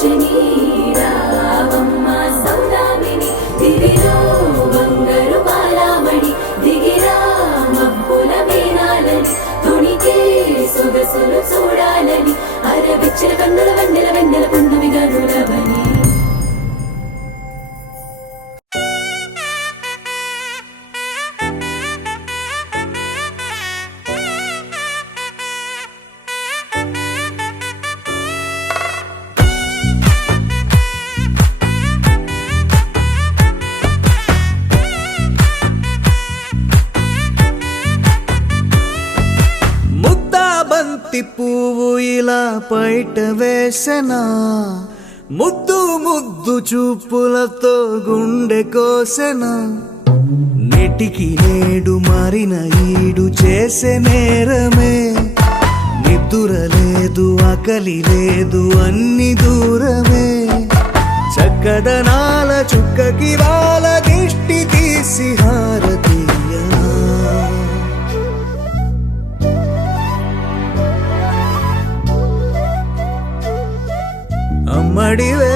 కాంచని రావమ్మ సౌదామిని దివిలో బంగారు బాలామణి దిగిరా మబ్బుల మేనాలని తుణికే సొగసులు చూడాలని అరవిచ్చిన కన్నుల వెన్నెల వెన్నెల పున్నమి గనులవని పువ్వు ఇలా బయట వేసెనా ముద్దు ముద్దు చూపులతో గుండె కోసెనా నెటికి నేడు మారిన ఈడు చేసే నేరమే నిద్ర లేదు ఆకలి లేదు అన్ని దూరమే చక్కదనాల చుక్కకి వాళ్ళ దిష్టి తీసి హారతీయనా అమ్మడివే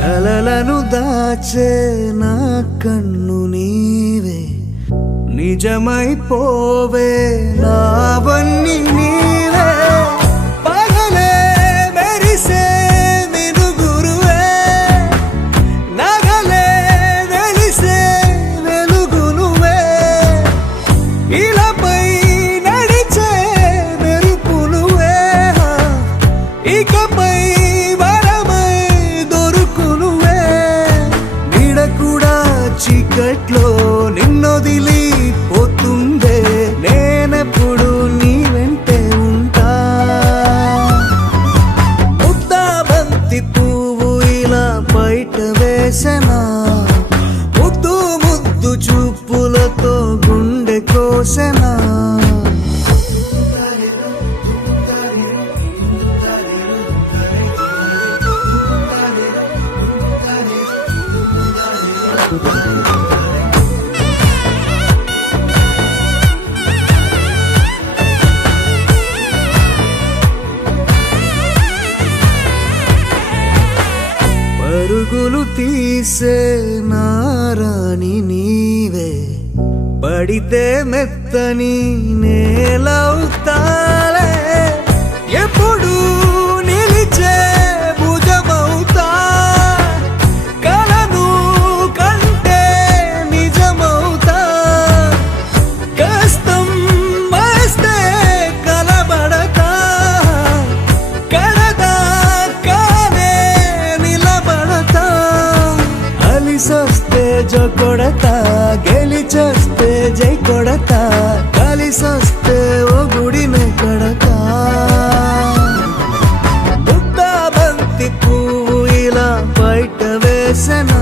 కలలను దాచే నా కన్ను నీవే నిజమైపోవే నావన్నీ నీవే పగలే మెరిసే మినుగురువే నగలే వెలిసే వెలుగునువే ఇలాపై నడిచే మెరుపునువే ఇకపై వరమై దొరుకునువే నీడ కూడా చీకట్లో నిన్నొదిలి పోతుందే నేనెప్పుడు నీ వెంటే ఉంటా ముద్దాబంతి పువ్వు ఇలా బయట వేసెనా ముద్దు ముద్దు చూపులతో గుండె కోసెనా పరుగులు తీసే నారాణి నీవే పడితే మెత్తని నేలవుతాలే ఎప్పుడు నిలిచే భుజమవుతా కలను కంటే నిజమవుతా కష్టం వస్తే కలబడతా కడదాకానే నిలబడతా అలిసొస్తే జో కొడతా గెలిచొస్తే జై కొడతా కలిసొస్తే ఓ గుడినే కడతా ముద్దాబంతి పువ్వు ఇలా బయట వేసెనా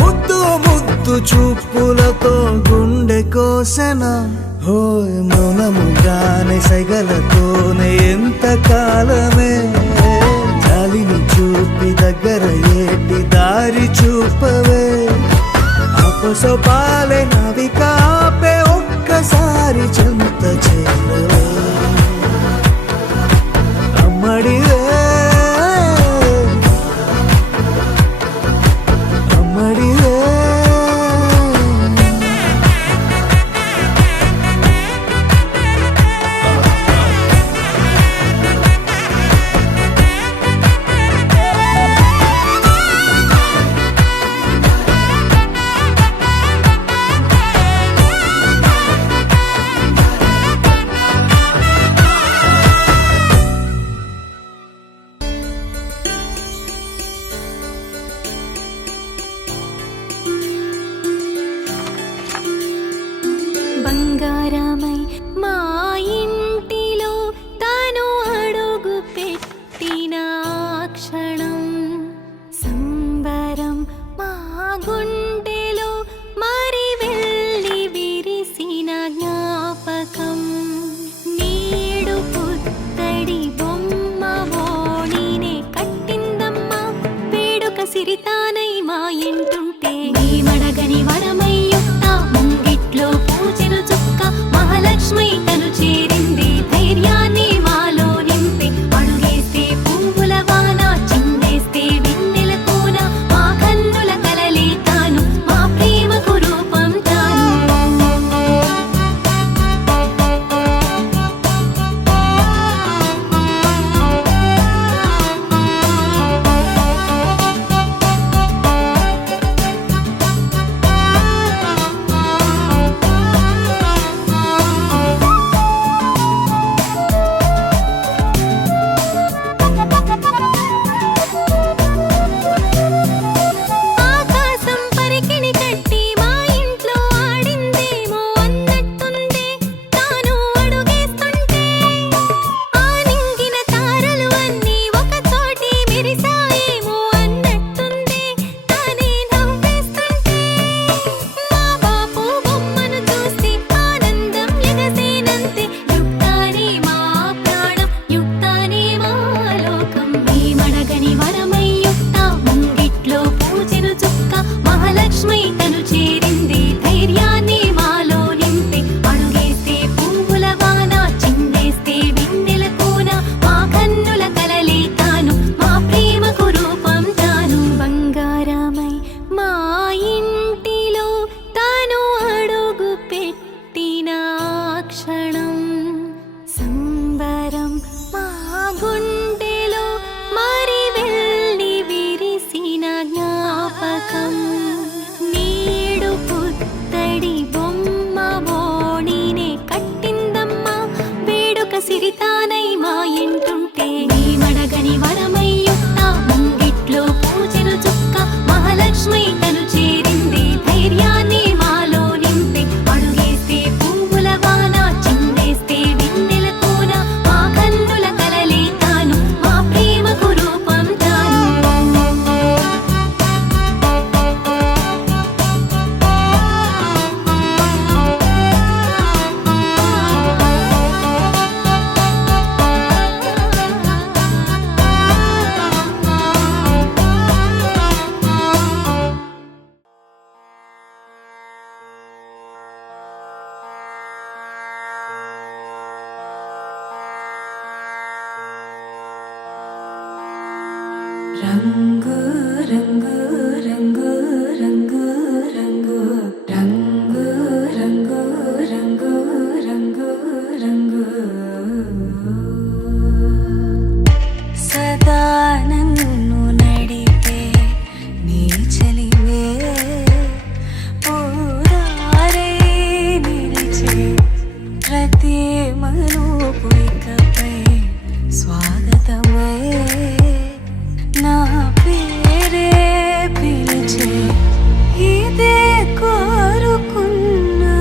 ముద్దు ముద్దు చూపులతో గుండె కోసెనా హోయ్ మౌనముగానే సైగలతోనే ఎంత కాలమే జాలిని చూపి దగ్గర ఏటి దారి చూపవే అపసోపాలే నవికాపే ఒక్కసారి చెంత చేరవే అమ్మడివే అమ్మడివే రంగు రంగు రంగు రంగు రంగు రంగు రంగు రంగు రంగు రంగు సదా నన్ను నడిపే నీ చలివే పూరారే నిలిచే ప్రతి మలుపు ఇకపై స్వాగతమై నా పేరే పిలిచే ఇదే కోరుకున్నా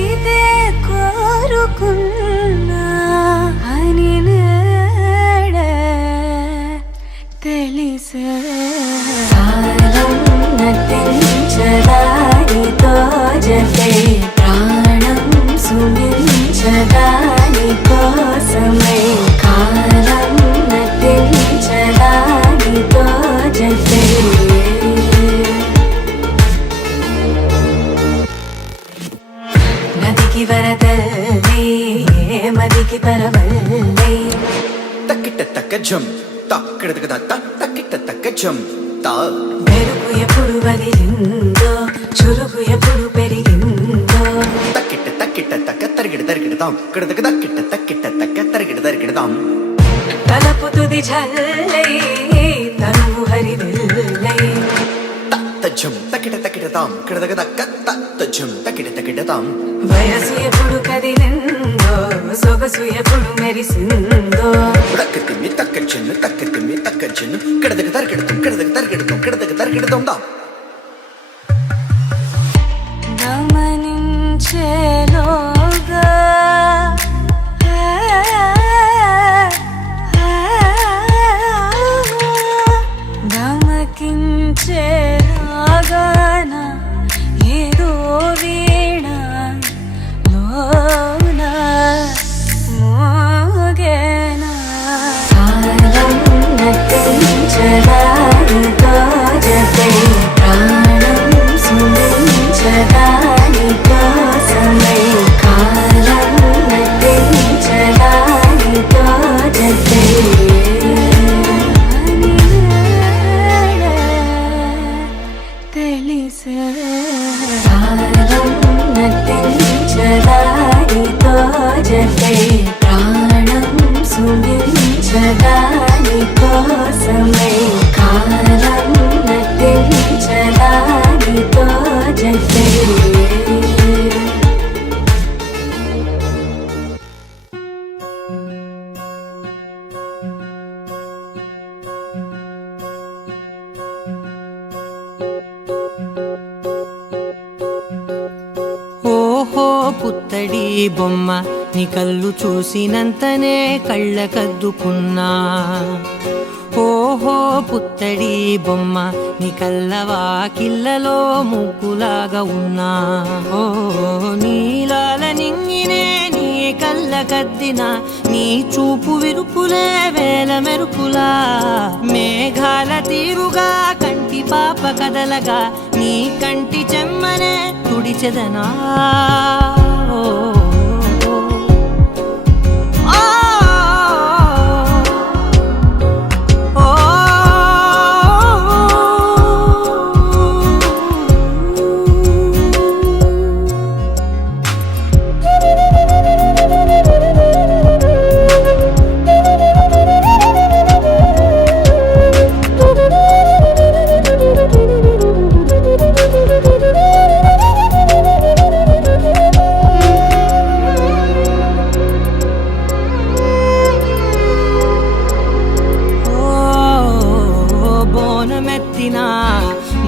ఇదే కోరుకున్నా అని నేడే తెలిసే కాలం నటించదానితో జతే ప్రాణం సుమించదాని కోసమై కాలం నటించదానితో జతే నదికి వరదల్లి మదికి పరవల్లి తక్కిట తక్క జం తక్కిట తక్కిట తక్క జం తా మెరుపు ఎప్పుడు వదిలిందో చురుకు ఎప్పుడు పెరిగిందో తక్కిట తక్క తరిగిడదాం తక్కిట తక్క తరిగిడదాం తలపు తుది జల్లై తనువు హరివిల్లై తజ్జం తక్కిడదాం తజ్జం తక్కిడదాం వయసు ఎప్పుడు కదిలిందో సొగసు ఎప్పుడు మెరిసిందో తక్కతిమ్మి తక్కజ్జను కిడదగ తరిగిడదాం దా గమనించేలోగా గమకించేలాగాన ఏదో వీణ లోన మోగేనా కాలం నటించదానితో జతే ప్రాణం సుమించదాని కోసమై కాలం నటించదానితో జతే అని తెలిసే కాలం నటించదానితో జతే ప్రాణం సుమించదాని కోసమై కాలం నటించదానితో జతే ఓహో పుత్తడి బొమ్మ నీ కళ్ళు చూసినంతనే కళ్ళకద్దుకున్నా ఓహో పుత్తడి బొమ్మ నీ కళ్ళవాకిళ్ళలో ముగ్గులాగా ఉన్నా ఓ నీలాల నింగినే నీ కళ్ళకద్దిన నీ చూపు విరుపులే వేల మెరుపులా మేఘాల తీరుగా కంటి పాప కదలగా నీ కంటి చెమ్మనే తుడిచెదనా ఓ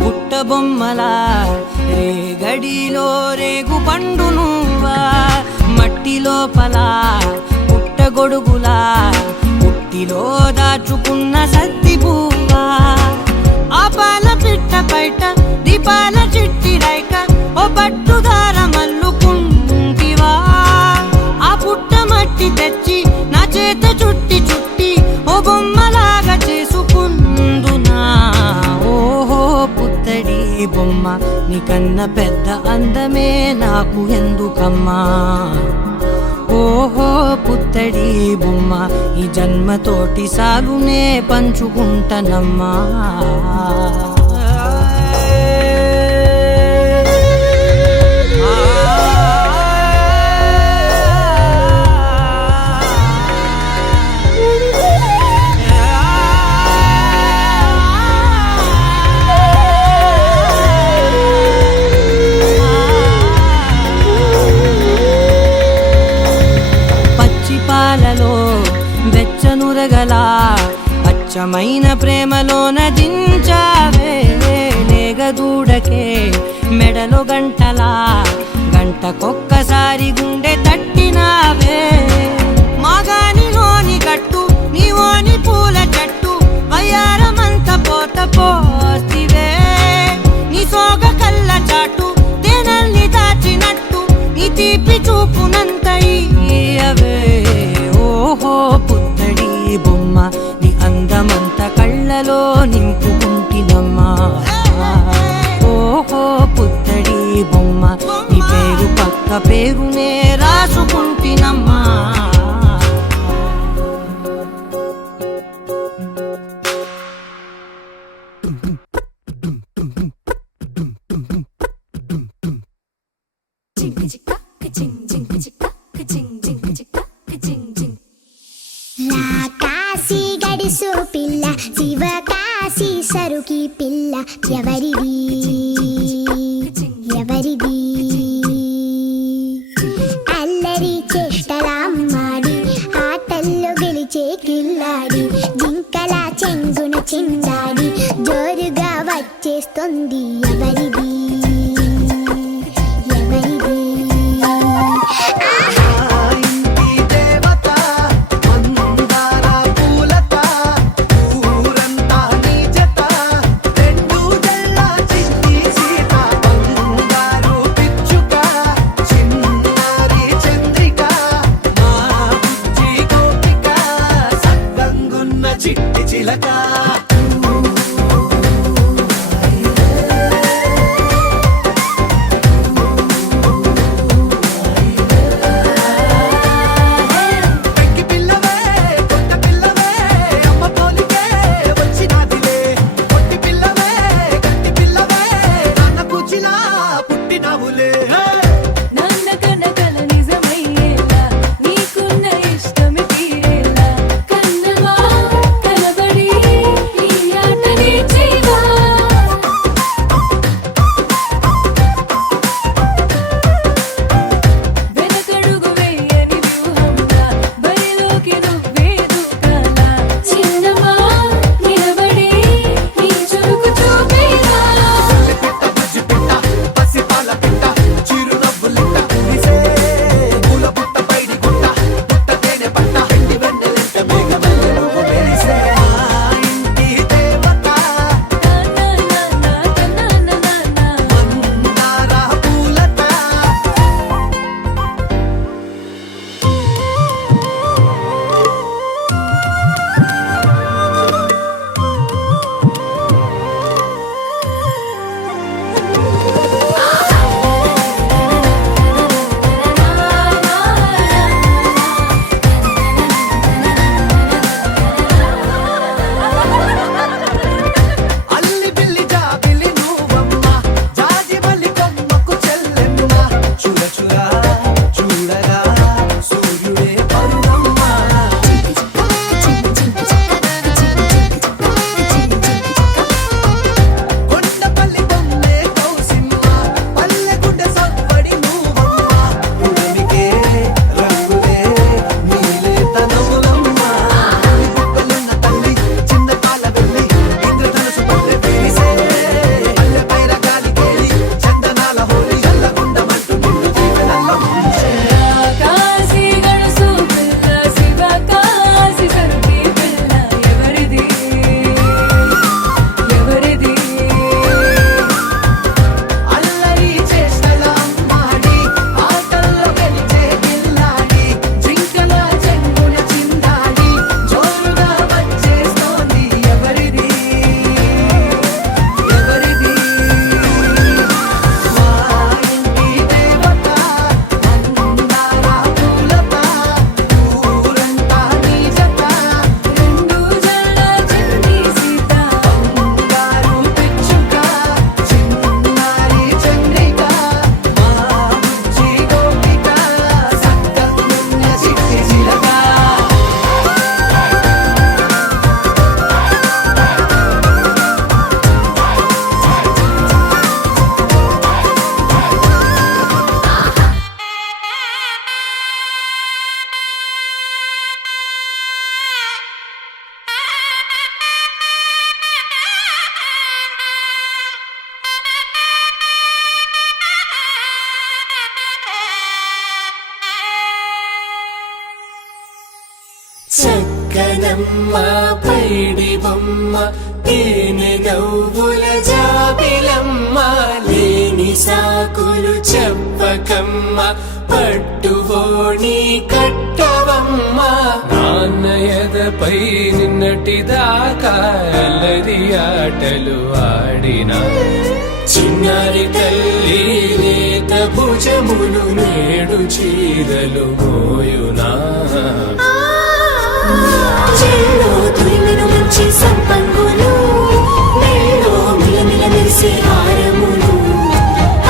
బుట్ట బొమ్మలా రేగడిలో రేగు పండు నువ్వా మట్టి లోపల పుట్టగొడుగులా పుట్టిలో దాచుకున్న సత్తి పువ్వా ఆ పాల పిట్ట బయట దీపాల చిట్టి రైక ఓ పట్టుదార మల్లుకుంటివా ఆ పుట్ట మట్టి తెచ్చి నా చేత చుట్టి చుట్టి ఓ బొమ్మలాగా చేసుకుందునా ఓహో పుత్తడి బొమ్మ నీకన్నా పెద్ద అందమే నాకు ఎందుకమ్మా ఓహో పుత్తడి బొమ్మ ఈ జన్మతోటి సాలునే పంచుకుంటనమ్మా పాలలో వెచ్చనురగల అచ్చమైన ప్రేమలోన దించావే లేగదూడకే మెడలో గంటలా గంటకొక్కసారి గుండె తట్టినావే మాగానిలోని గట్టు నీవోని పూల చెట్టు వయ్యారమంత పోత పోతివే నీ సోగ కళ్ళ చాటు తేనల్ని దాచినట్టు నీ తీపి చూపునంత ఇయ్యవే ఓహో పుత్తడి బొమ్మ నీ అందమంత కళ్ళలో నింపుకుంటినమ్మా ఓహో పుత్తడి బొమ్మ నీ పేరు పక్క పేరునే రాసుకుంటినమ్మా కాశీ గడిసు పిల్ల శివ కాశీ సరుకి పిల్ల ఎవరిది ఎవరిది అల్లరి చేష్టలామ్మాడి ఆటల్లో గెలిచే కిల్లాడి జింకల చెంగున చిందాడి జోరుగా వచ్చేస్తుంది ఎవరిది ఎవరిది చిట్టి చిలక పెంకి పిల్లవే కొత్త పిల్లవే అమ్మ పోలికే వచ్చినాదిలే కొట్టి పిల్లవే గట్టి పిల్లవే నాన్న కూచిలా పుట్టినవులే నాన్న కనకల నిజమయ్యేలా నీకున్న ఇష్టమి తీరేలా కన్నవా కనబడి కోయిలమ్మ పైడి బొమ్మ తేనె నవ్వుల జాబిలమ్మ లేని సాకులు చెప్పకమ్మ పట్టువోణి కట్టవమ్మ నాన్నయదపై నిన్నటిదాకా అల్లరి ఆటలు ఆడినా చిన్నారి తల్లి లేత భుజములు నేడు చీరలు మోయునా చెల్లో తురిమెను మంచి సంపంగులు మెల్లో మిలమిల మెరిసే హారములు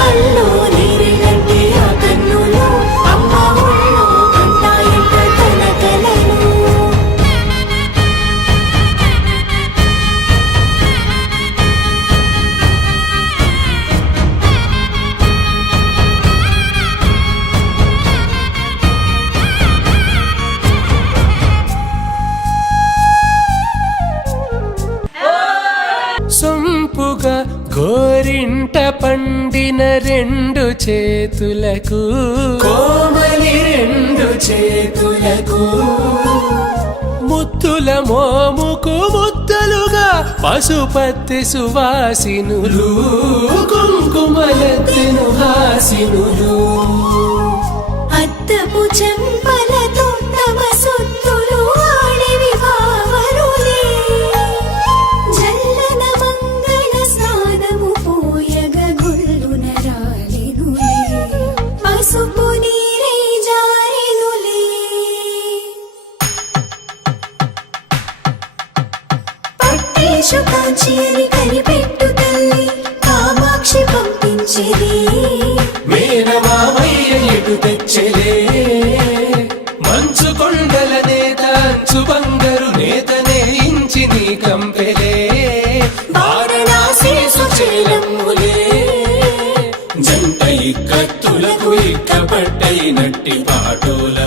అల్లో నీరెళ్ళంటే ఆ కన్నులు అమ్మ ఒళ్ళో కంటాయంట తన కలలు సొంపుగా గోరింట పండిన రెండు చేతులకు కోమలి రెండు చేతులకు ముత్తుల మోముకు ముద్దలుగా పశుపతి సువాసినులు కుంకుమలెత్తెను హాసినులు అద్దపు చెంపలతో తమ సొత్తులు ఆడివి భావరులే జల్లన మంగళ స్నానము పోయగ గొల్లున రాలినులే పసుపు నీరే జారినులే పట్టేశు కాంచి అని కనిపెట్టు తల్లి కామాక్షి పంపించేది మేనమామయ్య ఎటు తెచ్చలే మంచు కొండల నేత అంచు బంగారు నేతనే ఇంచి నీ కంపెలే వారణాసి సుచేలమ్ములే జంట ఇక్కత్తులకు ఇక్కపట్టైనట్టి పాటోల